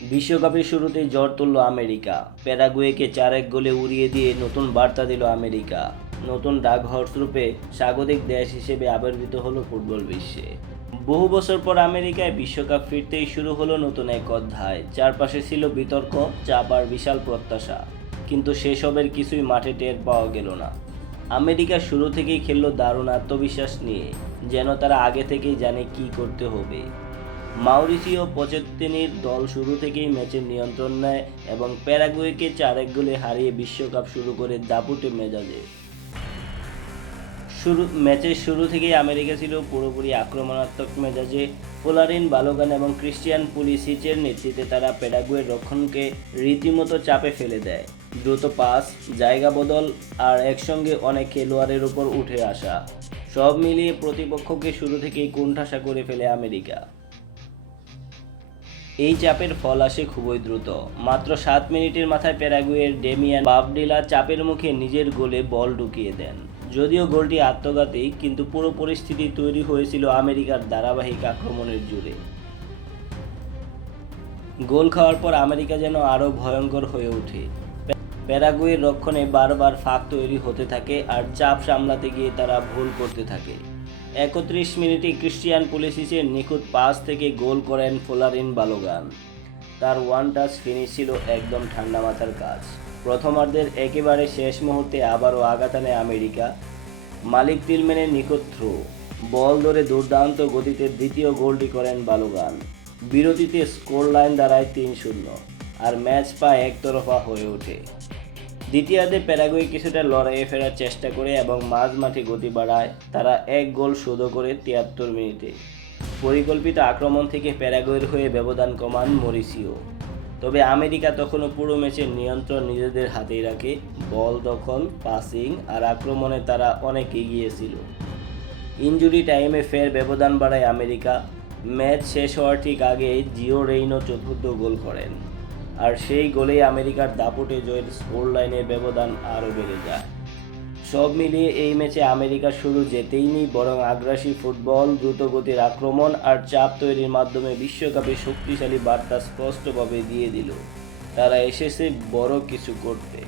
বিশ্বকাপের শুরুতেই ঝড় তুলল আমেরিকা। প্যারাগুয়েকে 4-1 গোলে উড়িয়ে দিয়ে নতুন বার্তা দিল আমেরিকা। নতুন ডাক হর্সরূপে স্বাগতিক দেশ হিসেবে আবির্ভূত হলো ফুটবল বিশ্বে। বহু বছর পর আমেরিকায় বিশ্বকাপ ফিরতেই শুরু হলো নতুন এক অধ্যায়। চারপাশে ছিল বিতর্ক, চাপ আর বিশাল প্রত্যাশা, কিন্তু সেসবের কিছুই মাঠে টের পাওয়া গেল না। আমেরিকা শুরু থেকেই খেলল দারুণ আত্মবিশ্বাস নিয়ে, যেন তারা আগে থেকেই জানে কী করতে হবে। মাউরিসিও পচেত্তিনির দল শুরু থেকেই ম্যাচের নিয়ন্ত্রণ নেয় এবং প্যারাগুয়েকে 4-1 গোলে হারিয়ে বিশ্বকাপ শুরু করে দাপুটে মেজাজে। ম্যাচের শুরু থেকেই আমেরিকা ছিল পুরোপুরি আক্রমণাত্মক মেজাজে। ফোলারিন বালোগান এবং ক্রিস্টিয়ান পুলিসিচের নেতৃত্বে তারা প্যারাগুয়ের রক্ষণকে রীতিমতো চাপে ফেলে দেয়। দ্রুত পাস, জায়গা বদল আর একসঙ্গে অনেক খেলোয়াড়ের উপর উঠে আসা, সব মিলিয়ে প্রতিপক্ষকে শুরু থেকেই কোণঠাসা করে ফেলে আমেরিকা। এই চাপের ফল আসে খুবই দ্রুত। মাত্র 7 মিনিটের মাথায় প্যারাগুয়ের ডেমিয়ান বাভডিলা চাপের মুখে নিজের গোলে বল ঢুকিয়ে দেন। যদিও গোলটি আত্মঘাতী, কিন্তু পুরো পরিস্থিতি তৈরি হয়েছিল আমেরিকার ধারাবাহিক আক্রমণের জোরে। গোল খাওয়ার পর আমেরিকা যেন আরও ভয়ঙ্কর হয়ে ওঠে। প্যারাগুয়ের রক্ষণে বারবার ফাঁক তৈরি হতে থাকে আর চাপ সামলাতে গিয়ে তারা ভুল করতে থাকে। 31 মিনিটে ক্রিস্টিয়ান পুলিসিচের নিখুঁত পাস থেকে গোল করেন ফোলারিন বালোগান। তার ওয়ান টাচ ফিনিশ ছিল একদম ঠান্ডা মাথার কাজ। প্রথমার্ধের একেবারে শেষ মুহূর্তে আবারও আঘাত আনে আমেরিকা। মালিক তিলম্যানের নিখুঁত থ্রো বল ধরে দুর্দান্ত গতিতে দ্বিতীয় গোলটি করেন বালোগান। বিরতিতে স্কোর লাইন দাঁড়ায় 3-0 আর ম্যাচ প্রায় একতরফা হয়ে ওঠে। দ্বিতীয়ার্ধে প্যারাগুয়ে কিছুটা লড়াইয়ে ফেরার চেষ্টা করে এবং মাঝমাঠে গতি বাড়ায়। তারা এক গোল শোধ করে 73 মিনিটে। পরিকল্পিত আক্রমণ থেকে প্যারাগুয়ের হয়ে ব্যবধান কমান মরিসিও। তবে আমেরিকা তখনও পুরো ম্যাচের নিয়ন্ত্রণ নিজেদের হাতেই রাখে। বল দখল, পাসিং আর আক্রমণে তারা অনেক এগিয়ে ছিল। ইনজুরি টাইমে ফের ব্যবধান বাড়ায় আমেরিকা। ম্যাচ শেষ হওয়ার ঠিক আগে জিও রেইনো চতুর্থ গোল করেন, আর সেই গোলেই আমেরিকার দাপুটে জয়ের স্কোর লাইনের ব্যবধান আরও বেড়ে যায়। সব মিলিয়ে এই ম্যাচে আমেরিকা শুরু জেতেইনি, বরং আগ্রাসী ফুটবল, দ্রুতগতির আক্রমণ আর চাপ তৈরির মাধ্যমে বিশ্বকাপে শক্তিশালী বার্তা স্পষ্টভাবে দিয়ে দিল তারা এসেছে বড় কিছু করতে।